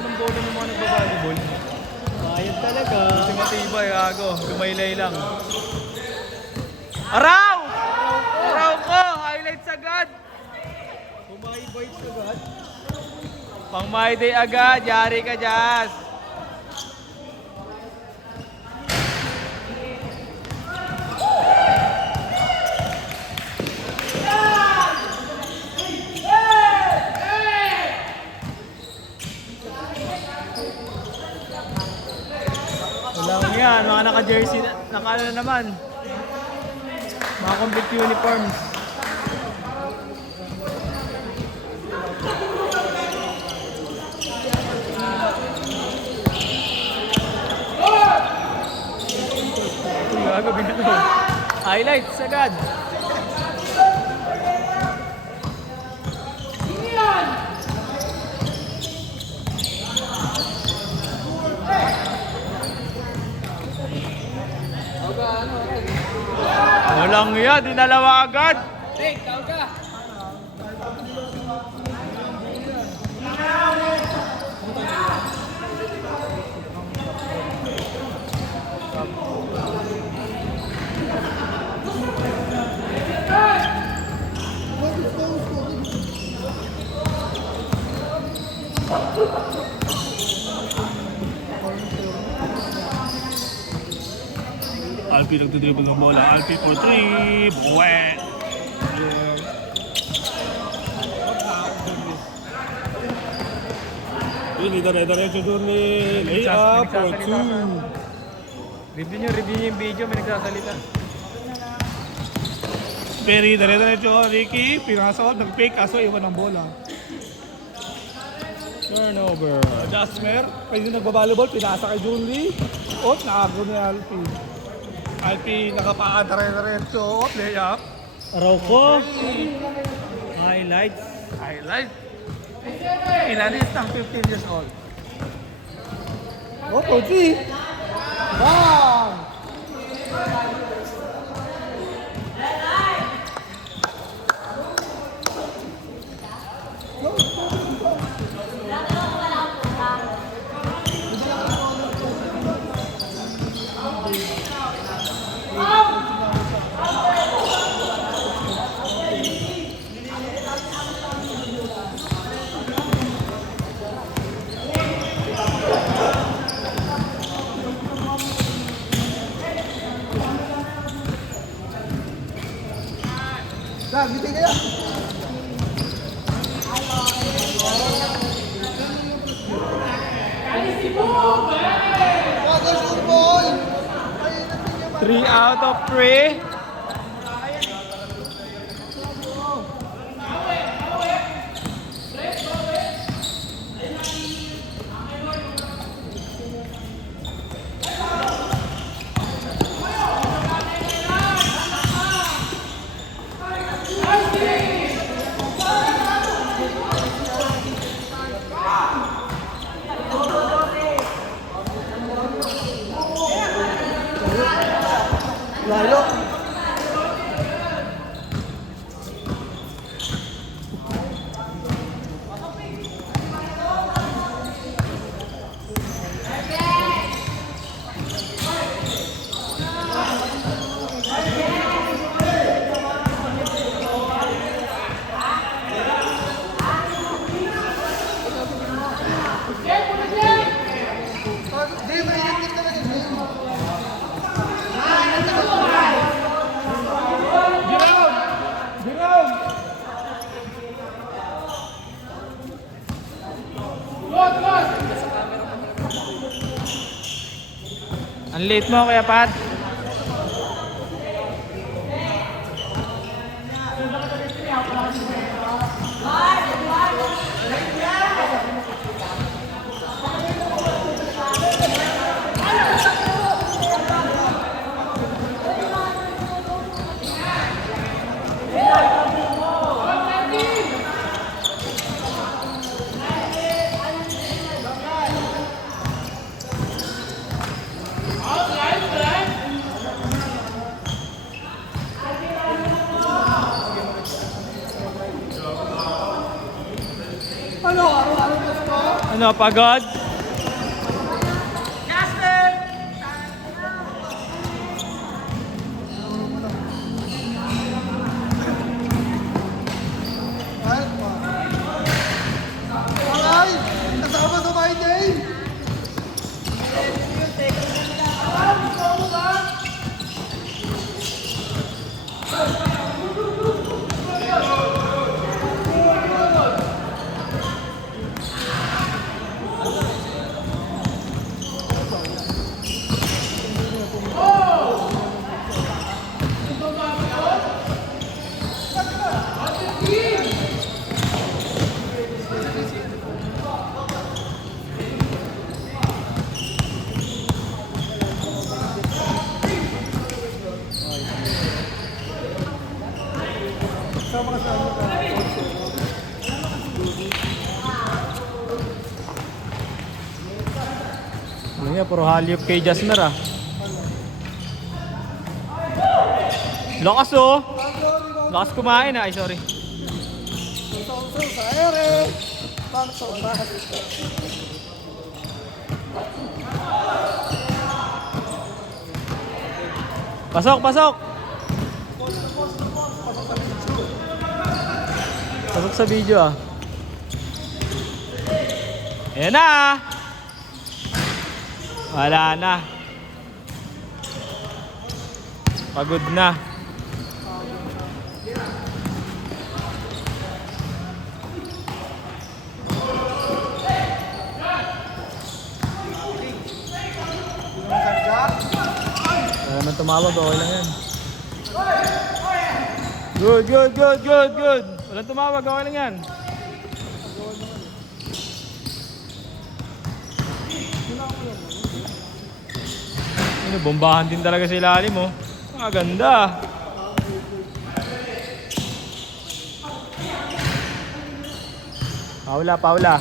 ng bola ng mga nagbabalibol. Bayad talaga. Kasi matibay, gago. Gumaylay lang. Araw! Araw ko! Highlights agad! Bumay-bite agad. Pang my day agad, yari ka Jazz. Walang yan, mga naka-jersey, naka-ano naman. Mga complete uniforms. Gago, binato. Highlights agad. Walang yan, dinalawa agad. Hey, tawag ka. Alpi nagdodribble ng bola. Alpi for 3. Buwet! Yun, dire-diretso doon ni layup for 2. Review nyo yung video, may nagsasalita. Perry, dire-diretso. Ricky, pinasok. Nag-fake, kaso iwan ng bola. Turnover. Jasmer, pwede nagbabalibol. Pinasa kay Junli. Ot, nakago ni Alpi. Alpi, nakapaan dire-diretso. Layup. Araw ko. Highlights. Highlight. Inalis ng 15 years old. Oh, Koji. Bang! Bitin kaya. Three out of 3. Lalo. Ang late mo, Kuya Pat. Ano, pagod? Alay! Kasama sa my name! Ano nga, puro halyop kay Jasmer ah. Lakas oh! Lakas kumain ah, ay sorry. Songso sa ere! Pangso sa Pasok, pasok! Pasok sa video ah. Ayan na ah! Wala na. Pagod na. Wala naman tumawag, okay lang yan. Good, good, good, good, good. Walang tumawag, okay lang yan. Ano, bombahan din talaga sa ilalim oh. Ang ganda. Paula, Paula.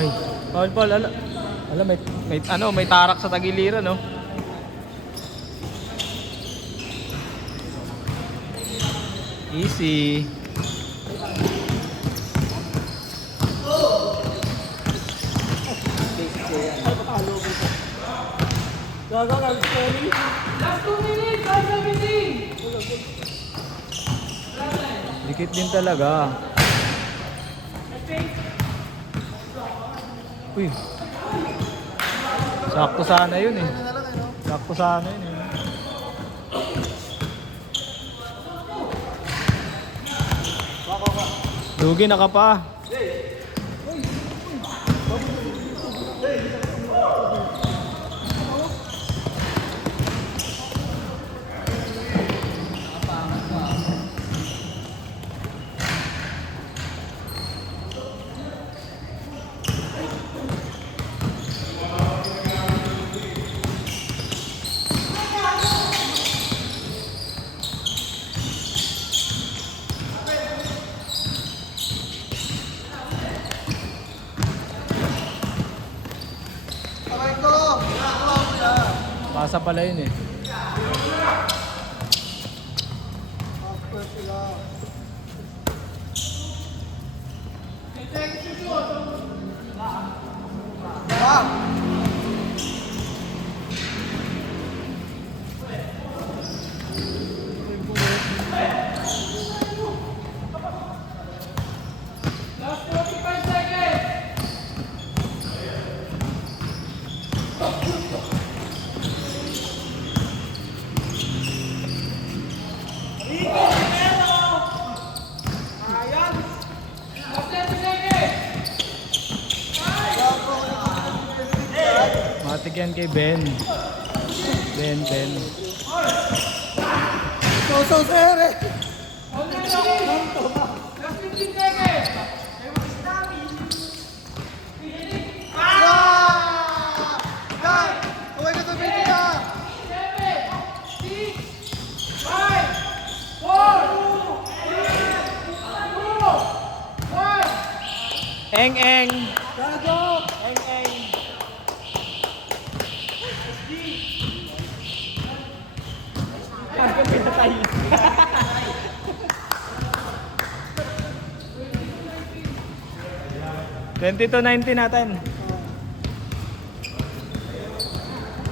Ay, Paul, Paul, ala may tarak sa tagiliran no. Easy. Last 2 minutes, 5:17. Dikit din talaga. Uy. Sakto sana yun eh. Sakto sana yun eh. Lugi na ka pa. Pasa pala yun eh. Last 45 seconds. Matik yan kay Ben. Ben. Songso sa ere! Last 15 seconds. Away ka sa video! 7, 6, 5, 4, 3, 2, 1. Eng. Gago! Eng. Ang pinatay. $22.90 natin.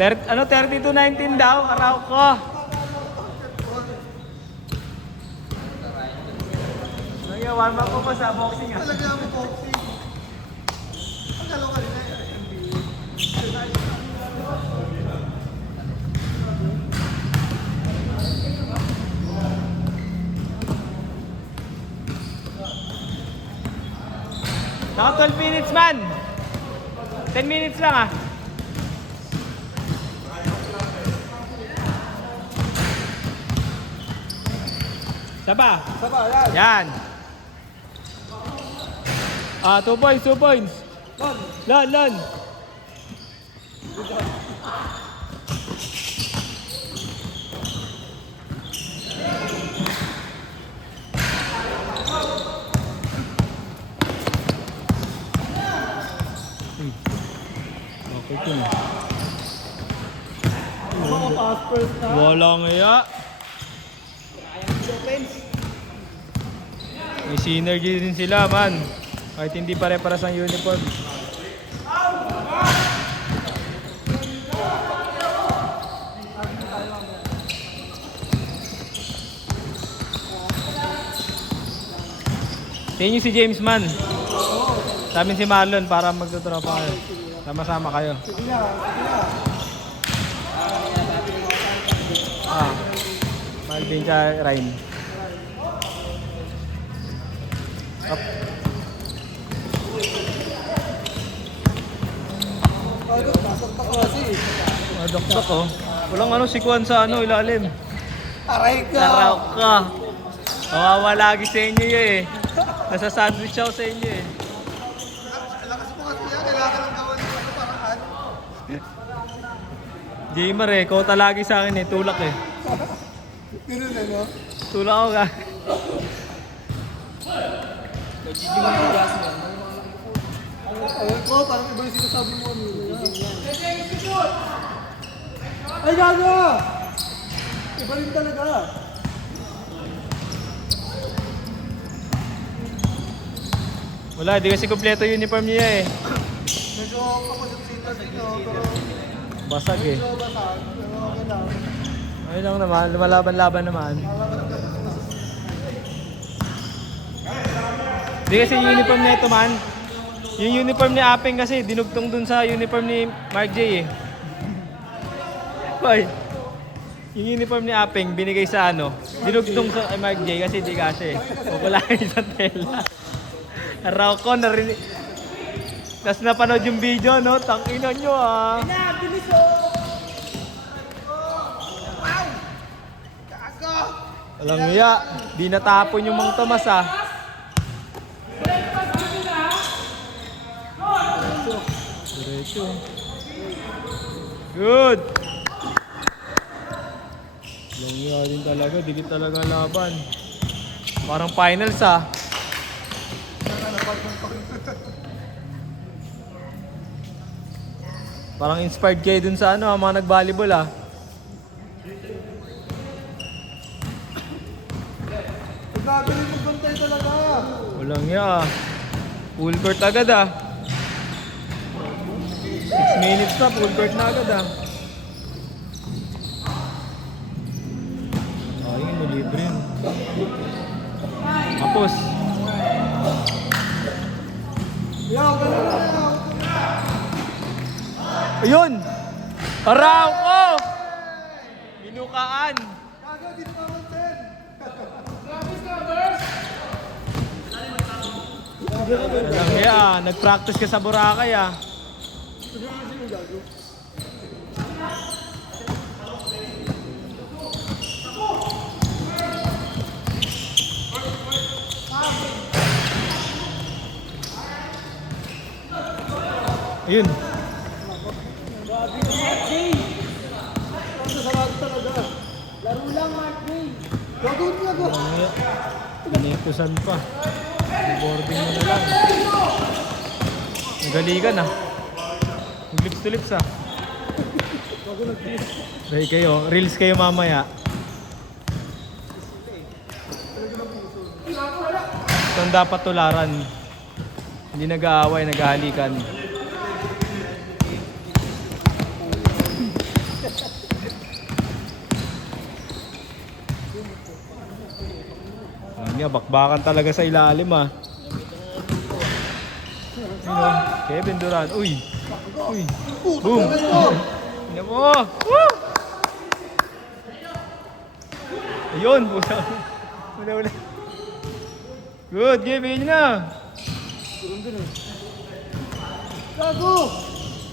32.19 daw, araw ko. Nagawa mo ko pa sa boxing ah. Talaga mo boxing. Ang galaw ka rin Naka 12 minutes man. 10 minutes lang ah. Saba. Saba, yan. Yan. 2 points, 2 points. Lon. Okay ko na. Mga pass first na. Walang iya. May synergy din sila man. Kahit hindi pare-paras ang uniform. Sa inyo si James man. Sa amin si Marlon para magtutropa kayo. Sama-sama kayo. Sige na. Malvin tsaka Ryan. Up. Nasakta ko kasi. Madokdok oh. Walang ano si Kwan sa ilalim. Aray ka. Taraw ka. Kawawa lagi sa inyo eh. Nasa sandwich ako sa inyo eh. Lakas mo kasi yan. Kailangan ng gawan dito sa paraan. Jamer eh, ikaw talagi sa akin eh. Tulak eh. Ganun na, no? Tulak ako ka. Ayun ko, parang iba yung sinasabi mo. Ay, gago! Iba rin talaga. Wala, di kasi kompleto uniform niya eh. Medyo kapasip-sipas din, no? Pero Basag eh. medyo basag. Pero okay lang. Ayun lang naman, lumalaban-laban naman. Di kasi yung uniform na ito man. Yung uniform ni Apeng kasi dinugtong dun sa uniform ni Mark J eh. Boy, yung uniform ni Apeng binigay sa ano, dinugtong sa Mark J kasi di kasi. Kukulangin sa tela. Araw ko narinig. Tapos napanood yung video no, tangina nyo ah. Walang iya, di natapon yung Mang Tomas ah. Diretso. Good. Walang iya din talaga, dikit talaga ang laban. Parang finals ah. Parang inspired kayo dun sa ano, mga nag-volleyball ah. Grabe rin magbantay talaga. Walang iya. Full court agad ah. 6 minutes na, full court na agad ah. Ayun, libre yun. Tapos. Yaw, ganun na. Ayun! Araw ko! Binukaan! Gago, dito naman, Sen. Walang iya, nag-practice ka sa Boracay ah. Ayun. Ang sarado talaga. Laro lang, Mark Ray. Gago, gago. Walang iya. Pinetusan pa. Boarding mo na lang. Nagalikan ah. Lips to lips ah. Gago, nag-kiss. Reels kayo mamaya. Ito ang dapat tularan. Hindi nag-aaway, naghahalikan. Nga, bakbakan talaga sa ilalim ah. Ano? Kevin Durant. Uy! Uy! Boom! Tingnan mo! Woo! Ayun! Wala. Good! Game! Ayun na! Gago!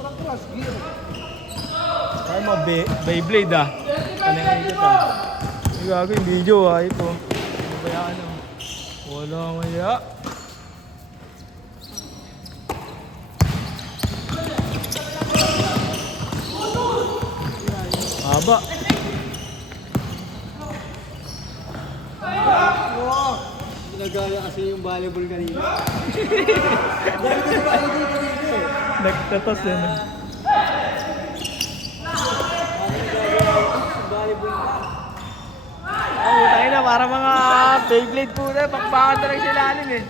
Parang crush gear. Kaya mo Beyblade ah. Ano yung ikot ah? Ay, gago yung video ah. Ito. Ano ba yan ah? Wala kaya. Haba. Nagaya kasi yung volleyball kanina. Nagtatas din. Oh, tayo na para mga Beyblade po na. Bakbakan talaga sila alim eh.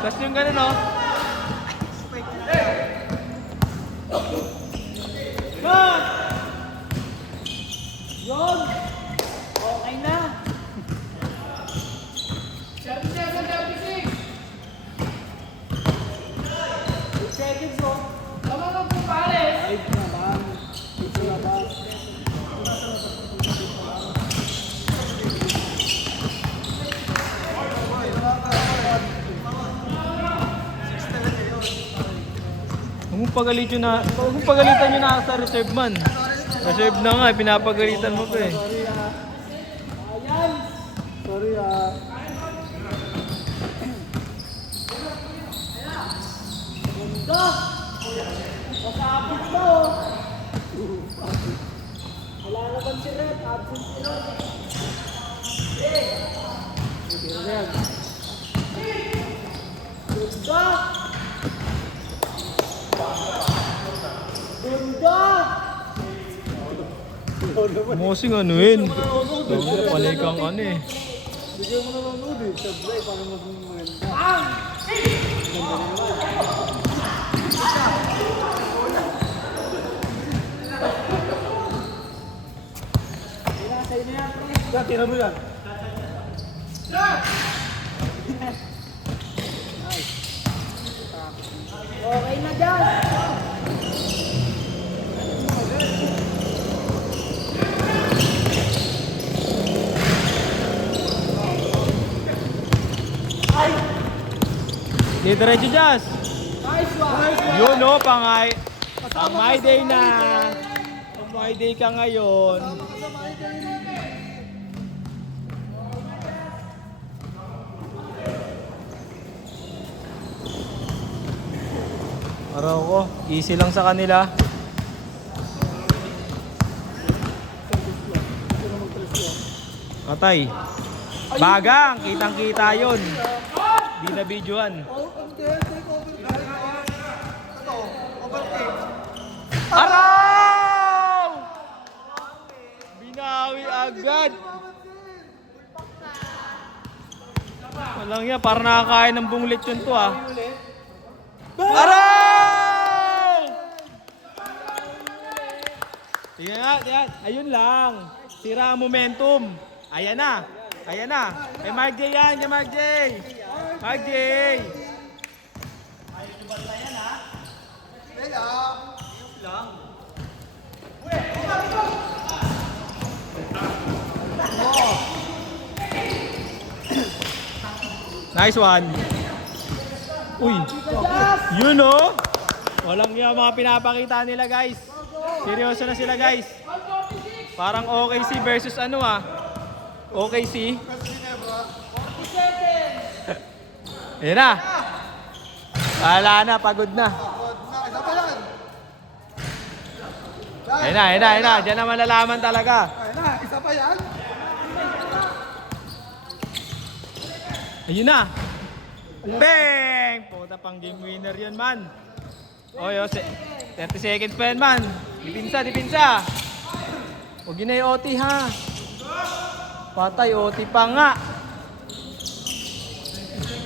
Tapos yung ganun oh. Yun! Okay na! 77, 76. 8 seconds oh! Tama lang po, pares. Ay, naman. Ito na ba? Huwag mong pagalitan nyo na sa reserve man. Reserve na nga, pinapagalitan mo pa eh. Sorry ah. Ayan! Sorry ah. Ganda! Masabit pa oh! Wala naman si Red. Absent si Red. Pero na yan. Ganda! Ganda! Mosing ano yun? Palay kang ano eh. Bigyan mo na nanonood eh. Sablay para maging maganda. Ganda na naman. Kailangan sa'yo na yan, pre. Yan, tira mo yan. Okay na dyan. Di diretso Jazz. Nice one. Yun o, pang my day na. Pang my day ka ngayon. Araw ko, easy lang sa kanila. Atay. Bagang, kitang-kita yun. Di na videoan. Araw! Binawi agad. Walang yan, parang nakakain ng buong lechon to ah. Araw! Tingnan nga, tingnan. Ayun lang. Sira ang momentum. Ayan na. Ayan na. Kay Mark J yan, kay Mark J. Mark J. Nice one. Uy. Yun oh. Walang yung mga pinapakita nila guys. Seryoso na sila guys. Parang OKC versus ano ah. OKC. Ayan na. Wala na, pagod na. Ayan na, ayan na, ayan na. Diyan na malalaman talaga. Ayun na, isa pa yan. Ayun na. Bang! Puta pang game winner yun man. Oy, 30 seconds pa yan man. Dipinsa, dipinsa. Huwag yun na yung OT ha. Patay, OT pa nga.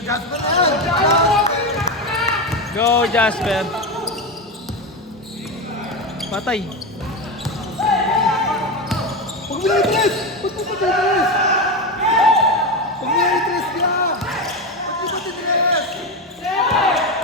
Jasper na yan. Go, Jasper. Patay. Huwag mo na i-tres! Huwag mo na i-tres! Huwag mo na i-tres ka! Huwag mo na i-tres!